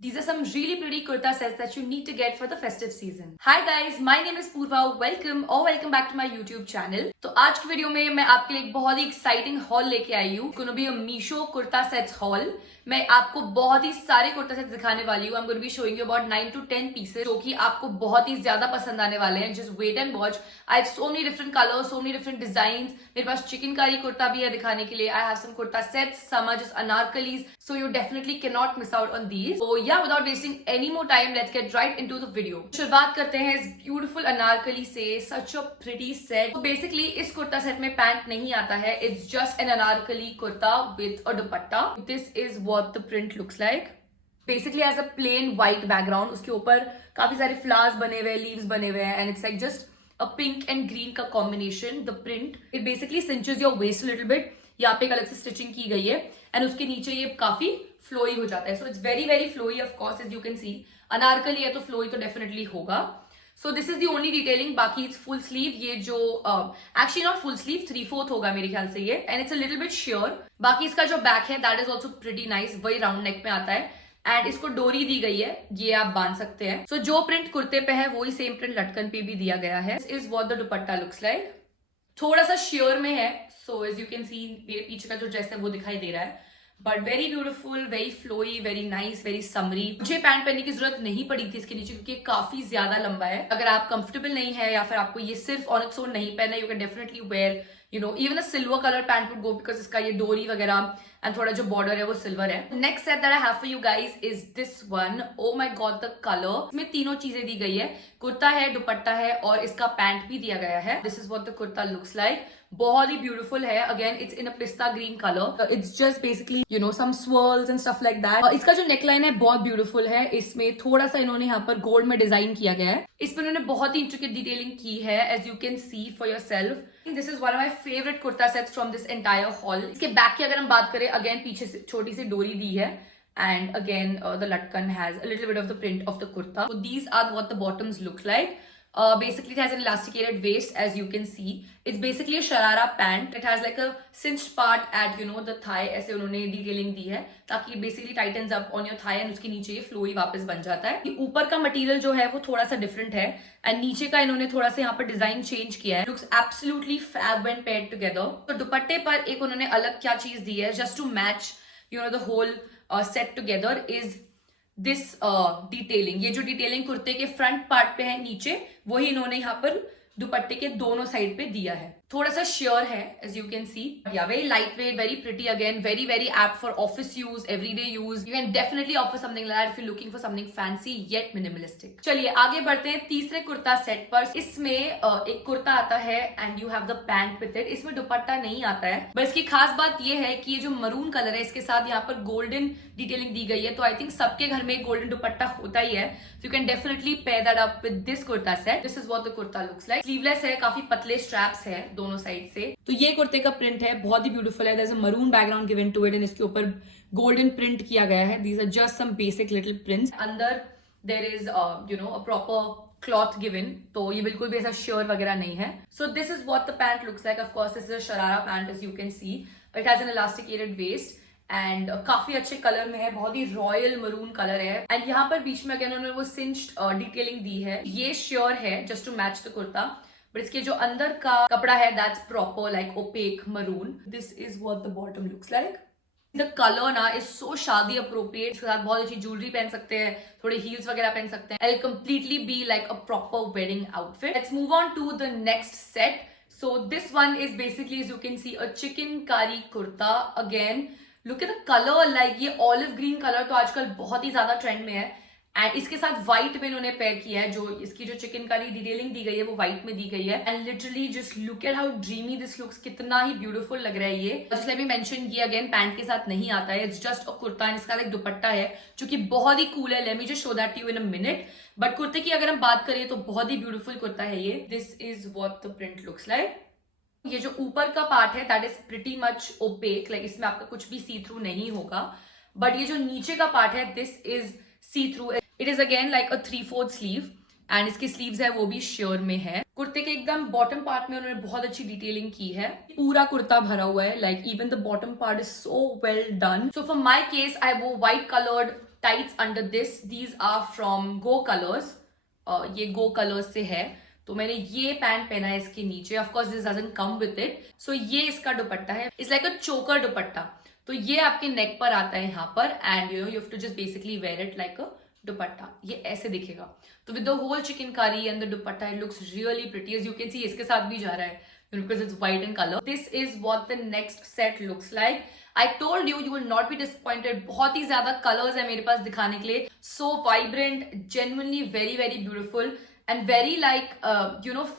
These are some really pretty kurta sets that you need to get for the festive season. Hi guys, my name is Purva. Welcome back to my YouTube channel. तो आज की video में मैं आपके लिए एक बहुत ही exciting hall लेके आई हूँ. Gonna be a Meesho kurta sets haul. मैं आपको बहुत ही सारे कुर्ता सेट्स दिखाने वाली हूँ. I'm going to be showing you about 9 to 10 pieces जो कि आपको बहुत ही ज्यादा पसंद आने वाले हैं. Just wait and watch. I have so many different colors, so many different designs. मेरे पास चिकनकारी कुर्ता भी है दिखाने के लिए. I have some kurta sets, some are just anarkalis. So you definitely cannot miss out on these. So yeah, without wasting any more time, let's get right into the video. शुरुआत करते हैं इस beautiful anarkali से. Such a pretty set. So basically इस kurta set में pant नहीं आता है. It's just an anarkali kurta with a dupatta. This is what the print looks like. Basically as a plain white background. उसके ऊपर काफी सारे flowers बने हुए, leaves बने हुए हैं, and it's like just a pink and green का combination. The print it basically cinches your waist a little bit. यहाँ पे एक अलग से स्टिचिंग की गई है एंड उसके नीचे ये काफी फ्लोई हो जाता है. So it's very very flowy. Of course as you can see anarkali है तो फ्लोई तो डेफिनेटली होगा. So this is the only detailing. बाकी इट्स फुल स्लीव. ये जो एक्चुअली नॉट फुल स्लीव, 3/4 होगा मेरे ख्याल से ये. And it's a little bit sure. बाकी इसका जो बैक है that is also pretty nice. वही राउंड नेक में आता है एंड इसको डोरी दी गई है. ये आप बांध सकते हैं. सो जो प्रिंट कुर्ते पे है वही सेम प्रिंट लटकन पे भी दिया गया है. This is what the dupatta looks like. थोड़ा सा श्योर में है. So as you can see मेरे पीछे का जो ड्रेस है वो दिखाई दे रहा है. But very beautiful, very flowy, very nice, very summery. मुझे पैंट पहनने की जरूरत नहीं पड़ी थी इसके नीचे क्योंकि काफी ज्यादा लंबा है. अगर आप कंफर्टेबल नहीं है या फिर आपको ये सिर्फ ऑन इट्स ओन नहीं पहनना, you can definitely wear even a silver colour pant would go because इसका ये डोरी वगैरह एंड थोड़ा जो बॉर्डर है वो सिल्वर है. Next set that I have for you guys is this one. Oh my God the colour. इसमें तीनों चीजें दी गई है. कुर्ता है, दुपट्टा है और इसका पैंट भी दिया गया है. This is what the kurta looks like. बहुत ही ब्यूटीफुल है. Again it's in a pista green colour. It's just basically some swirls and stuff like that. इसका जो नेकलाइन है बहुत ब्यूटीफुल है. इसमें थोड़ा सा इन्होंने यहाँ पर गोल्ड में डिजाइन किया गया है. इसमें इन्होंने बहुत ही इंट्रिकेट डिटेलिंग की है as you can see for yourself. This is one of my favourite kurta sets from this entire haul. इसके बैक की अगर हम बात करें, अगेन पीछे से छोटी सी डोरी दी है and again the latkan has a little bit of the print of the kurta. So these are what the bottoms look like. Basically it has an elasticated waist as you can see. It's basically a sharara pant. It has like a cinched part at the thigh. ऐसे उन्होंने detailing दी है ताकि it basically tightens up on your thigh and उसके नीचे ये flowy वापस बन जाता है. ये ऊपर का मटेरियल जो है वो थोड़ा सा डिफरेंट है एंड नीचे का इन्होंने थोड़ा सा यहाँ पर डिजाइन चेंज किया है. Looks absolutely fab when paired together. तो दुपट्टे पर एक उन्होंने अलग क्या चीज दी है just to match the whole set together is this detailing. ये जो डिटेलिंग कुर्ते के फ्रंट पार्ट पे है नीचे, वही इन्होंने यहाँ पर दुपट्टे के दोनों साइड पे दिया है. थोड़ा सा श्योर है as you can see. Yeah very light weight, very pretty. Again very very apt for office use, everyday use. You can definitely offer something like that if you looking for something fancy yet minimalistic. चलिए आगे बढ़ते हैं तीसरे kurta set पर. इसमें एक कुर्ता आता है and you have the pant with it. इसमें दुपट्टा नहीं आता है. बट इसकी खास बात ये है कि ये जो मरून कलर है इसके साथ यहाँ पर गोल्डन डिटेलिंग दी गई है. तो आई थिंक सबके घर में गोल्डन दुपट्टा होता ही है. So you can definitely pair that up with this kurta set. This is what the kurta looks like. Sleeveless है, काफी पतले स्ट्रैप्स है दोनों साइड से. तो ये कुर्ते का प्रिंट है बहुत ही ब्यूटीफुल है. There is a maroon background given to it and इसके ऊपर गोल्डन प्रिंट किया गया है. These are just some basic little prints. अंदर there is a proper cloth given. तो ये बिल्कुल भी ऐसा श्योर वगैरह नहीं है. So this is what the pant looks like. Of course this is a sharara pant as you can see. It has an elasticated waste and काफी अच्छे कलर में है. बहुत ही रॉयल मरून कलर है एंड यहाँ पर बीच में अगेन उन्होंने वो सिंच्ड डिटेलिंग दी है. ये श्योर है just to match the kurta. But इसके जो अंदर का कपड़ा है that's proper like opaque maroon. This is what the bottom looks like. The colour ना इज सो शादी अप्रोप्रिएट. इसके साथ बहुत अच्छी ज्वेलरी पहन सकते हैं, थोड़े हील्स वगैरह पहन सकते हैं. It completely be like a proper wedding outfit. Let's move on to the next set. So this one is basically you can see a chikankari kurta. Again look at the colour. Like ये olive green colour तो आजकल बहुत ही ज्यादा trend में है and इसके साथ white में इन्होंने पेयर किया है. जो इसकी जो चिकनकारी डिटेलिंग दी गई है वो व्हाइट में दी गई है and literally just look at how dreamy this looks. कितना ही ब्यूटीफुल लग रहा है ये. जस्ट लेट मी मेंशन ये अगेन पैंट के साथ नहीं आता है. It's just a kurta and इसका एक दुपट्टा है जो कि बहुत ही कूल है. Let me just show that you in a minute. But कुर्ते की अगर हम बात करें तो बहुत ही ब्यूटीफुल कुर्ता है ये. This is what the print looks like. ये जो ऊपर का पार्ट है that is pretty much opaque. Like इसमें आपका कुछ भी सी थ्रू नहीं होगा. बट ये जो नीचे का पार्ट है this is see through. It is again like a 3/4 sleeve and इसकी स्लीव्स है वो भी श्योर में है. कुर्ते के एकदम बॉटम पार्ट में उन्होंने बहुत अच्छी डिटेलिंग की है. पूरा कुर्ता भरा हुआ है. Like even the bottom part is so well done. So for my case I wore white coloured tights under this. These are from Go Colors. ये Go Colors से है, तो मैंने ये पैंट पहना है इसके नीचे. Of course this doesn't come with it. सो ये इसका दुपट्टा है. इट्स लाइक अ चोकर दुपट्टा. तो ये आपके नेक पर आता है यहाँ पर, and you have to just basically wear it like a dupatta. ये ऐसे दिखेगा. तो with the whole chikankari and the dupatta it looks really pretty. As you can see इसके साथ भी जा रहा है because it's white in color. This is what the next set looks like. I told you will not be disappointed. बहुत ही ज्यादा colors है मेरे पास दिखाने के लिए. So vibrant, genuinely very very beautiful and very like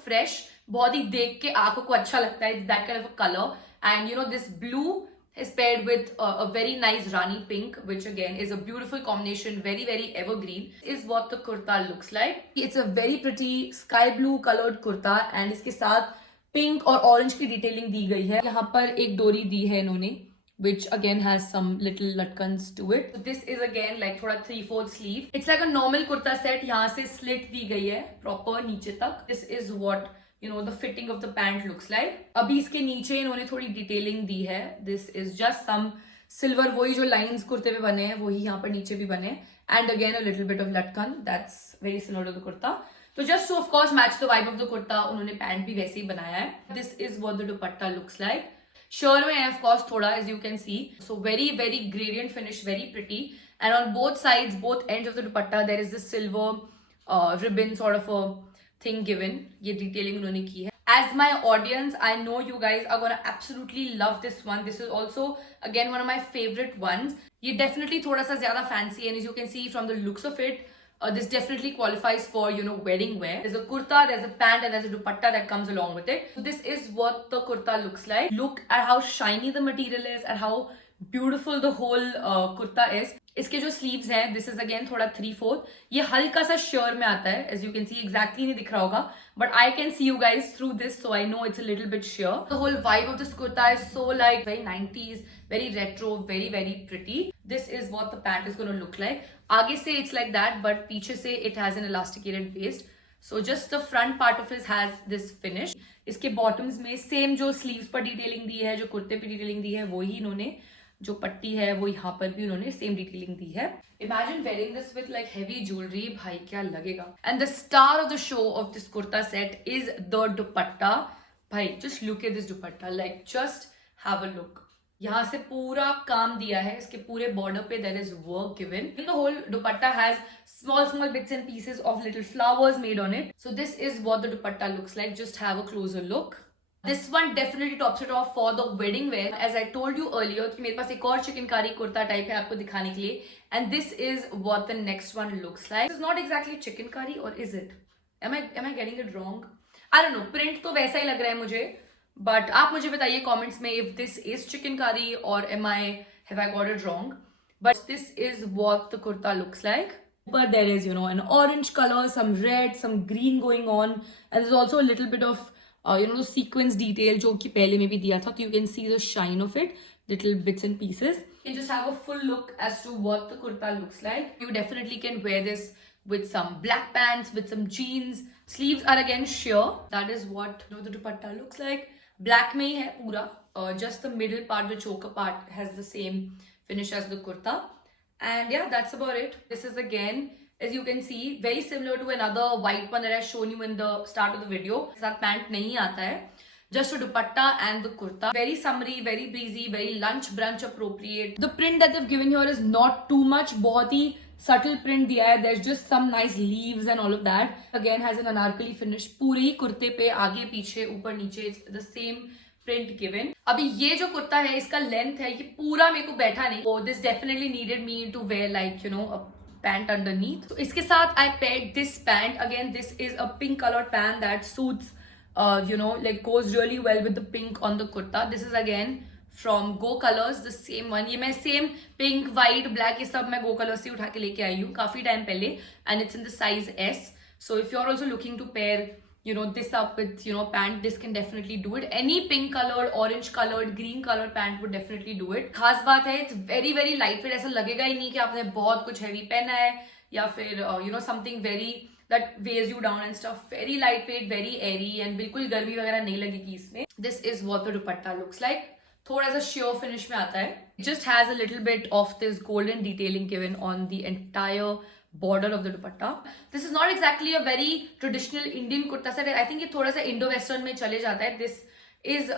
fresh. बहुत ही देख के आंखों को अच्छा लगता है. It's that kind of a color. And this blue is paired with a very nice Rani pink, which again is a beautiful combination, very very evergreen. Is what the kurta looks like. It's a very pretty sky blue colored kurta and इसके साथ pink और orange की detailing दी गई है. यहाँ पर एक डोरी दी है इन्होंने, which again has some little latkans to it. So this is again like थोड़ा 3/4 sleeve. It's like a normal kurta set. यहाँ से slit दी गई है proper नीचे तक. This is what the fitting of the pant looks like. अभी इसके नीचे इन्होंने थोड़ी डिटेलिंग दी है. This is just some silver, वही जो लाइंस कुर्ते पे बने हैं वही यहाँ पर नीचे भी बने. And again a little bit of latkan. That's very similar to the kurta. तो just to of course match the vibe of the kurta उन्होंने पैंट भी वैसे ही बनाया है. This is what the dupatta looks like. Sheer में है ऑफ कोर्स थोड़ा, as you can see. So very very gradient finish, very pretty. And on both sides, both ends of the dupatta there is this silver ribbon sort of a thing given. ये detailing उन्होंने की है. As my audience, I know you guys are gonna absolutely love this one. This is also again one of my favorite ones. ये definitely थोड़ा सा ज्यादा fancy, and as you can see from the looks of it, this definitely qualifies for wedding wear. There's a kurta, there's a pant, and there's a dupatta that comes along with it. So this is what the kurta looks like. Look at how shiny the material is and how beautiful the whole kurta is. इसके जो sleeves हैं, this is again थोड़ा 3/4. ये हल्का सा sheer में आता है, as you can see. Exactly नहीं दिख रहा होगा, but I can see you guys through this, so I know it's a little bit sheer. The whole vibe of this kurta is so like very 90s, very retro, very very pretty. This is what the pant is going to look like. आगे से it's like that, but पीछे से it has an elasticated waist. So just the front part of it has this finish. इसके bottoms में same जो sleeves पर detailing दी है, जो कुर्ते पे detailing दी है, वही इन्होंने जो पट्टी है वो यहाँ पर भी उन्होंने सेम डिटेलिंग दी है. Imagine wearing this with like heavy jewelry. भाई क्या लगेगा. And the star of the show of this kurta set is the dupatta. भाई just look at this dupatta. Like just have a look. यहाँ से पूरा काम दिया है. इसके पूरे बॉर्डर पे there is work given. And the whole dupatta has small bits and pieces of little flowers made on it. So this is what the dupatta looks like. Just have a closer look. This one definitely tops it off for the wedding wear. As I told you earlier कि मेरे पास एक और chikankari kurta type है आपको दिखाने के लिए. And this is what the next one looks like. This is not exactly chickpenkari, or is it? Am I getting it wrong? I don't know. Print तो वैसा ही लग रहा है मुझे. But आप मुझे बताइए comments में if this is chickpenkari or have I got it wrong? But this is what the kurta looks like. But there is an orange color, some red, some green going on, and there's also a little bit of the sequence detail जो कि पहले में भी दिया था. So you can see the shine of it, little bits and pieces. You can just have a full look as to what the kurta looks like. You definitely can wear this with some black pants, with some jeans. Sleeves are again sheer. That is what the dupatta looks like. Black में ही है पूरा. Just the middle part, the choker part, has the same finish as the kurta. And yeah, that's about it. This is again, as you can see, very similar to another white one that I've shown you in the start of the video. साथ pant नहीं आता है. Just a dupatta and the kurta. Very summery, very breezy, very lunch brunch appropriate. The print that they've given here is not too much. बहुत ही subtle print दिया है. There's just some nice leaves and all of that. Again has an anarkali finish. पूरे ही कुर्ते पे आगे पीछे ऊपर नीचे it's the same print given. अभी ये जो कुर्ता है इसका लेंथ है, ये पूरा मेरे को बैठा नहीं. So this definitely needed me to wear like a pant underneath. So इसके साथ I paired this pant. Again this is a pink colored pant that suits like goes really well with the pink on the kurta. This is again from Go Colors, the same one. ये मैं same pink, white, black ये सब मैं Go Colors से उठा के लेके आई हूँ काफी टाइम पहले, and it's in the size S. So if you're also looking to pair this up with pant, this can definitely do it. Any pink colored, orange colored, green colored pant would definitely do it. खास बात है it's very very lightweight. ऐसा लगेगा ही नहीं कि आपने बहुत कुछ heavy पहना है या फिर something very that weighs you down and stuff. Very lightweight, very airy, and बिल्कुल गर्मी वगैरह नहीं लगेगी इसमें. This is what the dupatta looks like. थोड़ा सा sheer finish में आता है. It just has a little bit of this golden detailing given on the entire border of the dupatta. This is not exactly a very traditional Indian kurta set. I think ये थोड़ा सा Indo-Western में चले जाता है. This is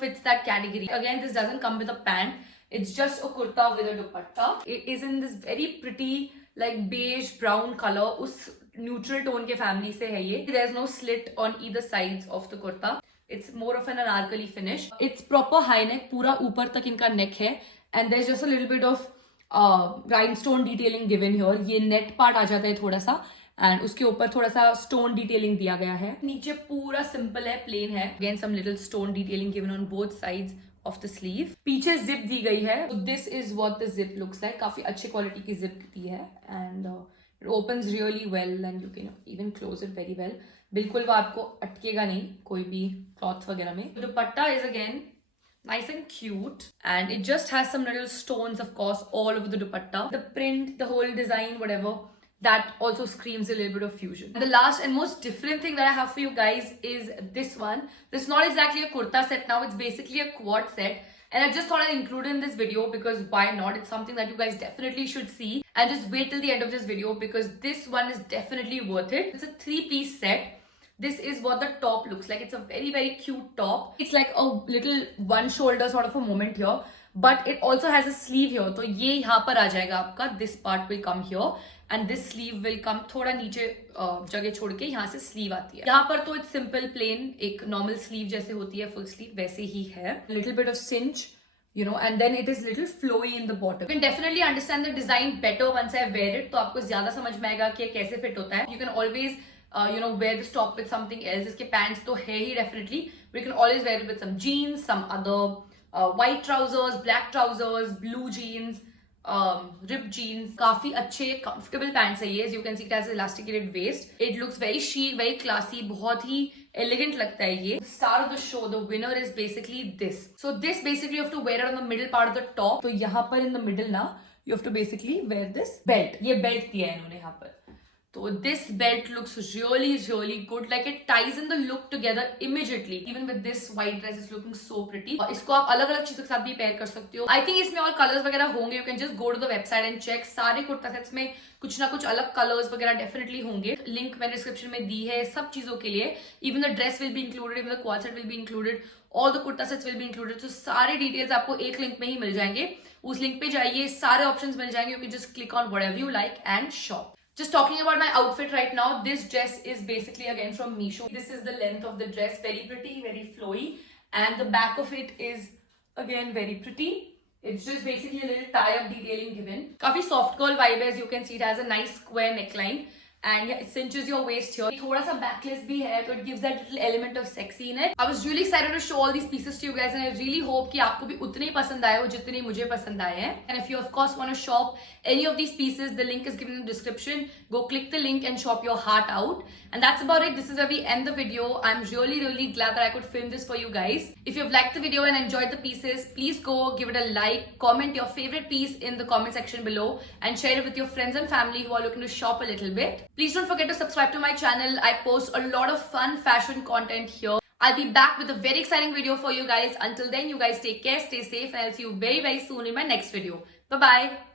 fits that category. Again, this doesn't come with a pant. It's just a kurta with a dupatta. It is in this very pretty like beige brown color. उस neutral tone के family से है ये. There's no slit on either sides of the kurta. It's more of an anarkali finish. It's proper high neck. पूरा ऊपर तक इनका neck है. And there's just a little bit of rhinestone detailing given here. ये net part आ जाता है थोड़ा सा. एंड उसके ऊपर थोड़ा सा स्टोन डिटेलिंग दिया गया है. नीचे पूरा सिंपल है, प्लेन है. Again some little stone detailing given on both sides of the sleeve. पीछे जिप दी गई है. This is what the zip looks like. काफी अच्छी क्वालिटी की जिप दी है and it opens really well and you can even close it very well. बिल्कुल वो आपको अटकेगा नहीं कोई भी क्लॉथ वगैरह में. दुपट्टा is again nice and cute and it just has some little stones of course all over the dupatta. The print, the whole design, whatever, that also screams a little bit of fusion. The last and most different thing that I have for you guys is this one. This is not exactly a kurta set now, it's basically a quad set. And I just thought I'd include it in this video because why not? It's something that you guys definitely should see. And just wait till the end of this video because this one is definitely worth it. It's a 3-piece set. This is what the top looks like. It's a very, very cute top. It's like a little one shoulder sort of a moment here. But it also has a sleeve here. तो ये यहाँ पर आ जाएगा आपका. This part will come here. And this sleeve will come थोड़ा नीचे जगह छोड़ के यहाँ से sleeve आती है. यहाँ पर तो it's simple plain एक normal sleeve जैसे होती है full sleeve वैसे ही है. Little bit of cinch, you know, and then it is little flowy in the bottom. You can definitely understand the design better once I wear it. तो आपको ज्यादा समझ में आएगा कि कैसे fit होता है. You can always wear this top with something else. इसके pants तो है ही definitely, but you can always wear it with some jeans, some other white trousers, black trousers, blue jeans, ripped jeans. काफी अच्छे comfortable pants है ये. As you can see, it has elasticated waist. It looks very chic, very classy. बहुत ही elegant लगता है ये. The star of the show, the winner is basically this. So this basically you have to wear it on the middle part of the top. तो यहाँ पर in the middle ना, you have to basically wear this belt. ये belt दिया है इन्होंने यहाँ पर. So this belt looks really, really good. Like it ties in the look together immediately. Even with this white dress, it's looking so pretty. इसको आप अलग अलग चीजों के साथ भी पेयर कर सकते हो. I think इसमें और colors वगैरह होंगे. You can just go to the website and check. सारे कुर्ता सेट्स में कुछ ना कुछ अलग colors वगैरह definitely होंगे. Link मैंने description में दी है सब चीजों के लिए. Even the dress will be included. Even the quad set will be included. All the kurta sets will be included. So सारे details आपको एक link में ही मिल जाएंगे. उस link पे जाइए, सारे options मिल जाएंगे. You can just click on whatever you like and shop. Just talking about my outfit right now, this dress is basically again from Meesho. This is the length of the dress, very pretty, very flowy, and the back of it is again very pretty. It's just basically a little tie-up detailing given. काफी soft girl vibe as you can see. It has a nice square neckline. And yeah, it cinches your waist here. थोड़ा सा backless भी है, so it gives that little element of sexy in it. I was really excited to show all these pieces to you guys, and I really hope कि आपको भी उतने ही पसंद आए हो जितने मुझे पसंद आए हैं. And if you of course want to shop any of these pieces, the link is given in the description. Go click the link and shop your heart out. And that's about it. This is where we end the video. I'm really, really glad that I could film this for you guys. If you've liked the video and enjoyed the pieces, please go give it a like, comment your favorite piece in the comment section below, and share it with your friends and family who are looking to shop a little bit. Please don't forget to subscribe to my channel. I post a lot of fun fashion content here. I'll be back with a very exciting video for you guys. Until then, you guys take care, stay safe, and I'll see you very, very soon in my next video. Bye-bye.